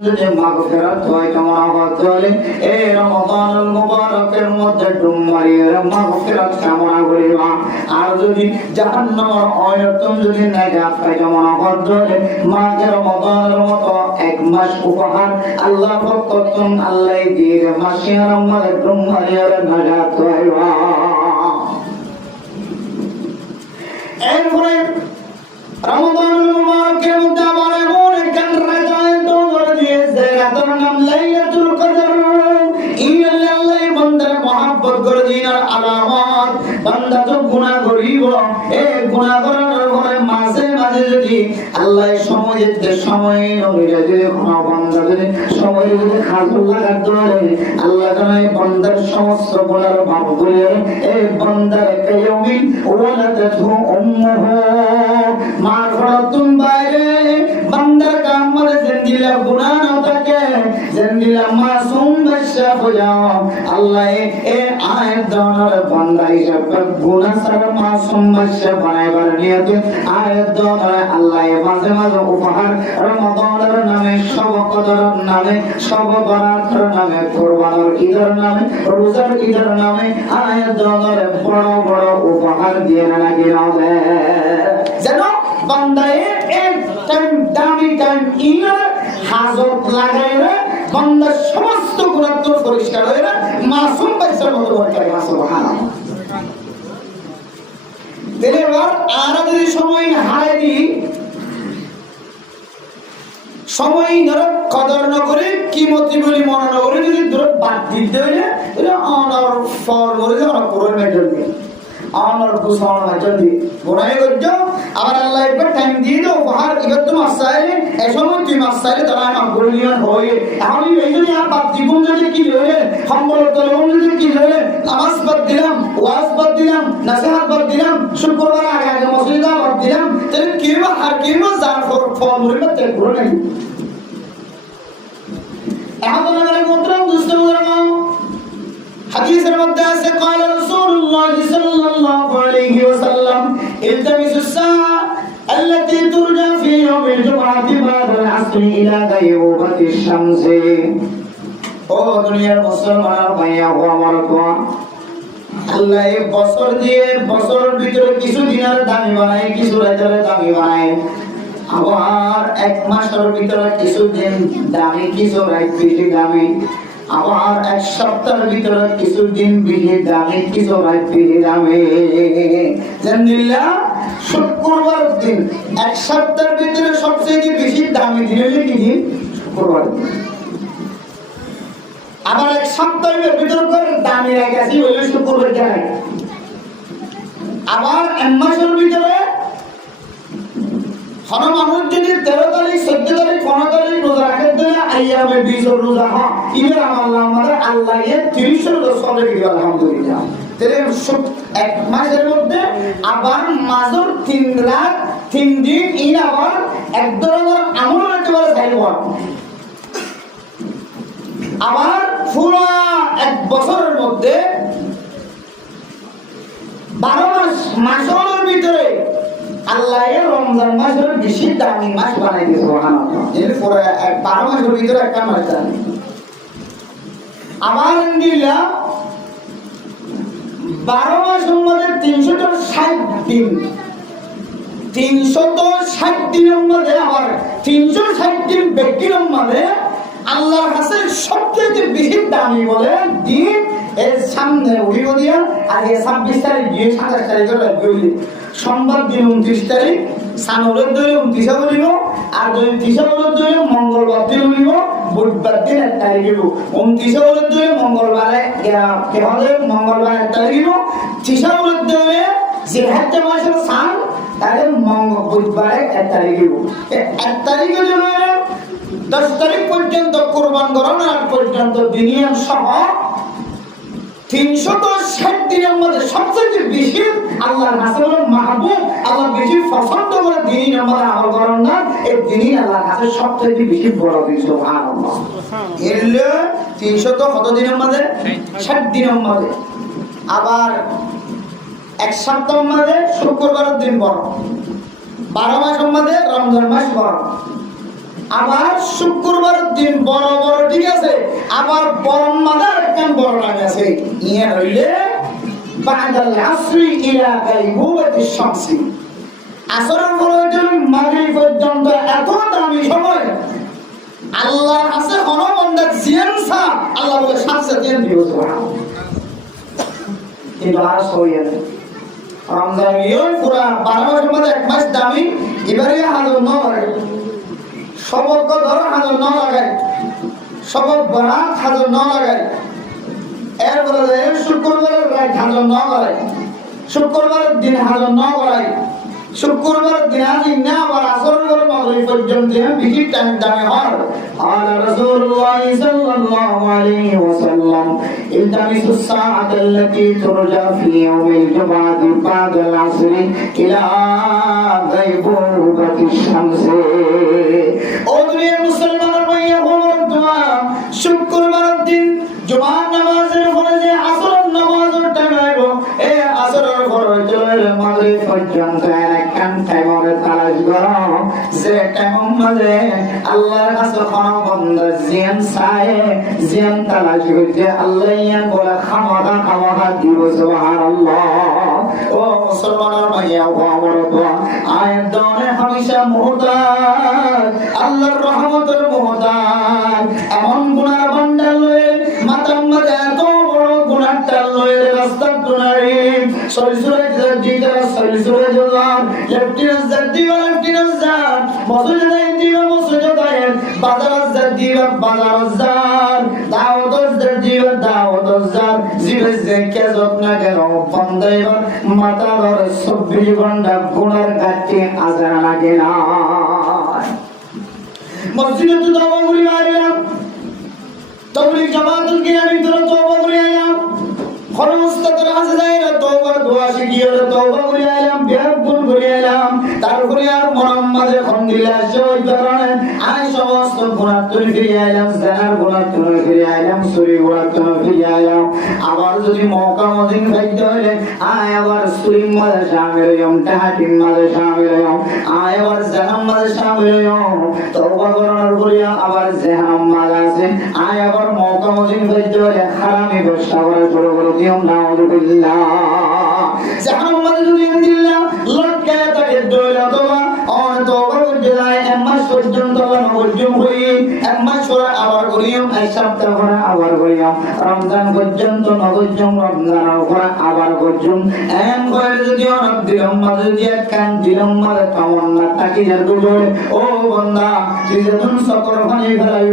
যদি মাগফিরাত হয় কেমন আবাদ চলে এই রমাদানুল মুবারকের মধ্যে ডুমারির মাগফিরাত কামনা করিবা। আর যদি জাহান্নামের অয়তন যদি নাজাত পাই কেমন আবাদ চলে মাঘে রমাদানের মতো এক মাস উপহার আল্লাহ প্রত্যেকজন আল্লাহ দিয়ে মাসে রমাদানের ডুমারির নাজাত পাইবা। এরপরে রমাদানুল মুবারকের মধ্যে আবার এমন একটা রাত দিয়েছে, রাতের নাম লাইলাতুল কদর। ইল্লা আল্লাহ বান্দার মহব্বত করে দিনার আলামত। বান্দা তো গুনাহ করিব, এই গুনাহ করার পরে মাঝে মাঝে যদি আল্লাহ সময় দিতে সময় নবীরা যদি কোনো বান্দা যদি সময় যদি খাজুল লাগার ধরে আল্লাহ জানে বান্দার সমস্ত গুনার মাফ করে এই বান্দার কায়মিন ওয়ালাদাতহু উম্মুহু মাগফিরাতুন বাইরে বান্দার কাম মানে জিন্দিলা গুনাহ না থাকে, জিন্দিলা মাসুম বাদশা হয়ে যাও। আল্লাহ এই আয়াত দানার বান্দা হিসাবে গুনাহ ছাড়া মাসুম বাদশা বানাইবার নিয়তে আয়াত দানার আল্লাহ মাঝে মাঝে উপহার রমাদানের নামে, সব কদরের নামে, সব বরাতের নামে, কুরবানির ঈদের নামে, রোজার ঈদের নামে আয়াত দানার বড় বড় উপহার দিয়ে নাকি নাও যেন বান্দায়ে এক টাইম দামি টাইম ইনার হাজত লাগাইরা বান্দার সমস্ত গুনাহ তো পরিষ্কার হয়ে না মাসুম বাচ্চার মতো বলতে সুবহানাল্লাহ। দিলেবার আর যদি সময় হারাই দি, সময় ধরে কদর না করে কিমতি বলি মনে না করে যদি ধরে বাদ দিতে হইলে এটা অনার ফল বলে অনেক পুরো মেটার দিয়ে আমার গুছানো হয় জলদি বোনাই করছো। আবার আল্লাহ একবার টাইম দিয়ে দাও উপহার এবার তো মাস চাইলে এই সময় তুই মাস চাইলে তারা আমার গরিলিয়ান হয়ে এখন এই যদি আর বাদ জীবন যদি কি রইলে সম্বল তলবন যদি কি রইলে নামাজ বাদ দিলাম, ওয়াজ বাদ দিলাম, নাসিহত বাদ দিলাম, শুক্রবার আগে আগে মসজিদে বাদ দিলাম, তাহলে কিবা আর কিবা যার ফল মরিবা তেল পুরো নাকি এখন তো না মন্ত্রম দুষ্ট হাদিসের মধ্যে আছে قال رسول الله صلى الله عليه وسلم التمسوا الساعة التي ترجى في يوم الجمعة بعد العصر إلى غيبوبة الشمس। ও দুনিয়ার মুসলমান ভাইয়া ও আমার দোয়া আল্লাহ এই বছর দিয়ে বছরের ভিতরে কিছু দিনের দামি বানায়, কিছু রাতের দামি বানায়, আবার এক মাসের ভিতরে কিছু দিন দামি, কিছু রাত বেশি দামি, আবার এক সপ্তাহের ভিতরে কিছু দিন বেশি দামি, কিছু রাত বেশি দামি। জানলিল্লাহ শুক্রবার দিন এক সপ্তাহের ভিতরে সবচেয়ে বেশি দামি দিন হলে কি দিন? শুক্রবার দিন। আবার এক সপ্তাহের ভিতরে দামি রাত আছে হলে শুক্রবার দিন। আবার এক মাসের ভিতরে হন মানুষ যদি 13 তারিখ 14 তারিখ 15 তারিখ রোজা রাখে দেয় আইয়ামে 20 রোজা হয় ইবের আমাদের আল্লাহ এর 30 রোজা সবে কি আলহামদুলিল্লাহ। তাহলে এক মাসের মধ্যে আবার মাসের 3 রাত 3 দিন ইন আবার এক ধরনের আমল করতে পারে চাইব। আবার পুরো এক বছরের মধ্যে 12 মাস মাসের ভিতরে আল্লাহ রমজান মাসের বেশি দামি মাস বানাই দিয়েছে সুবহানাল্লাহ। এর পরে 12 মাসের ভিতরে একটা মাস দামি। আবার আলহামদুলিল্লাহ 12 মাসের মধ্যে 360 দিন, 360 দিনের মধ্যে আবার 360 দিন ব্যক্তির মধ্যে আল্লাহর কাছে সবচেয়ে বেশি দামি বলে দিন এর সামনে উড়িব দিয়া আগে 26 তারিখ দিয়ে 27 তারিখের লাগবে। সোমবার দিন 29 তারিখ সানরের দলে 29 বলিব, আর যদি 30 বলের দলে মঙ্গলবার দিন বলিব, বুধবার দিন 1 তারিখ দিব। 29 বলের দলে মঙ্গলবারে কেবল মঙ্গলবার 1 তারিখ দিব, 30 বলের দলে জিলহজ মাসের সান তাহলে বুধবারে 1 তারিখ দিব। 1 তারিখে দিলে 10 তারিখ পর্যন্ত কুরবান করার আগ পর্যন্ত দিনিয়াম সহ 360 দিনের মধ্যে সবচেয়ে বেশি আল্লাহর কাছে মাহবুব, আল্লাহ বেশি পছন্দ করে দিন আমরা আমল করেন না, এই দিনই আল্লাহর কাছে সবচেয়ে বেশি বড় দিন সুবহানাল্লাহ। এলে 300 কত দিনের মধ্যে? 60 দিনের মধ্যে। আবার এক সপ্তাহের মধ্যে শুক্রবারের দিন বড়, 12 মাসের মধ্যে রমজান মাস বড়, আবার শুক্রবারের দিন বড় বড় ঠিক আছে, আবার বরম মাদার একখান বড় লাগে আছে, ইয়ে হইলে বাদাল আসরি ইলা গায়বুবাতিশ শামসি, আসরের পর মাগরিব পর্যন্ত এত দামি সময় আল্লাহ আছে কোন বান্দা জিয়ানসা আল্লাহ বলে শামসে জিয়ান দিও সুবহানাল্লাহ। কিন্তু আর সইয়ে না রমজান ইয়ন পুরা 12 মাসের মধ্যে এক মাস দামি, এবারে হাজার ন লাগাই, সবক ধরো হাজার ন লাগাই, সবক বরাত হাজার ন লাগাই, এরপরে শুক্রবারের রাত হাজার ন লাগাই, শুক্রবারের দিন হাজার ন লাগাই, শুক্রবারের দিন আজ না আবার আসরের পর মাগরিব পর্যন্ত বেশি টাইম দামে হয়। আর রাসূলুল্লাহ সাল্লাল্লাহু আলাইহি ওয়াসাল্লাম ইলতামিসু সাআত আল্লাতী তুরজা ফি ইয়াউমিল জুমআতি বাদাল আসরি ইলা গায়বুবাতিশ শামসি। ও দুনিয়ার মুসলমানের ভাইয়া বলুন, তোমার শুক্রবারের দিন জুমার নামাজের পরে যে আসরের নামাজের টাইম আইবো, এই আসরের পরে চলে মাগরিব পর্যন্ত একখান টাইমের তালাশ করো, যে টাইমের মধ্যে আল্লাহর কাছে কোনো বান্দা জিয়ান চায়, জিয়ান তালাশ করছে, আল্লাহ ইয়ান বলে খামাখা দিব সুবহানাল্লাহ। ও মুসলমানের ভাইয়া ও আমার দোয়া আয়াত দনে হামেশা মুহতাজ, আল্লাহর রহমতের মুহতাজ, এমন গুনাহ বান্দা লয়ে মাতাম মাঝে এত বড় গুনাহটা লয়ে রাস্তা তুনারি সরিসুরে জিদা সরিসুরে জলান লেফটিনেন্ট জাদিবা লেফটিনেন্ট জান মসজিদে দিবা মসজিদে বাজার জাদিবা বাজার জান দাওয়াত জাদিবা দাওয়াত জান জিলে যে কে যত্ন কেন বন্দাইবা মাতার 24 ঘন্টা গুনার কাছে আজান লাগে না। মসজিদে তো দাওয়া করি আইলাম, তবলিগ জামাতুল কিরামের ভিতরে তওবা করে আইলাম, খরমস্তাদের কাছে যাইরা তওবার দোয়া শিখিয়ে তওবা করে আইলাম, বিয়াকুল করে আইলাম, তারপরে আর মুহাম্মাদে খন্দিলা সেই কারণে আই সমস্ত গুনাহ তুলে ফিরে আইলাম, জানার গুনাহ তুলে ফিরে আইলাম, চুরি গুনাহ তুলে ফিরে আইলাম। আবার যদি মওকা মদিন খাইতে হইলে আই আবার চুরির মাঝে শামিল হইম, ডাকাতির মাঝে শামিল হইম, আই আবার জাহান্নাম মাঝে শামিল হইম, তওবা করার পরে আবার জাহান্নাম মাঝে আছে, আই আবার মওকা মদিন খাইতে হইলে হারামি ব্যবসা করা শুরু করে দিম, নাউযুবিল্লাহ। জাহান্নাম মাঝে যদি দিল্লাহ লটকায় তাকে দইলা তোবা অন তওবা করতে যায়, এক মাস পর্যন্ত নবজম হই, এক মাস পরে আবার করিম, এক সপ্তাহ পরে আবার করিম, রমজান পর্যন্ত নবজম, রমজানের পরে আবার করজুম, এম করে যদি অনেক দিলম মাঝে যদি একখান দিলম মাঝে তামান্না তাকি যার ও বান্দা তুই যখন সকর পানি ফেলাই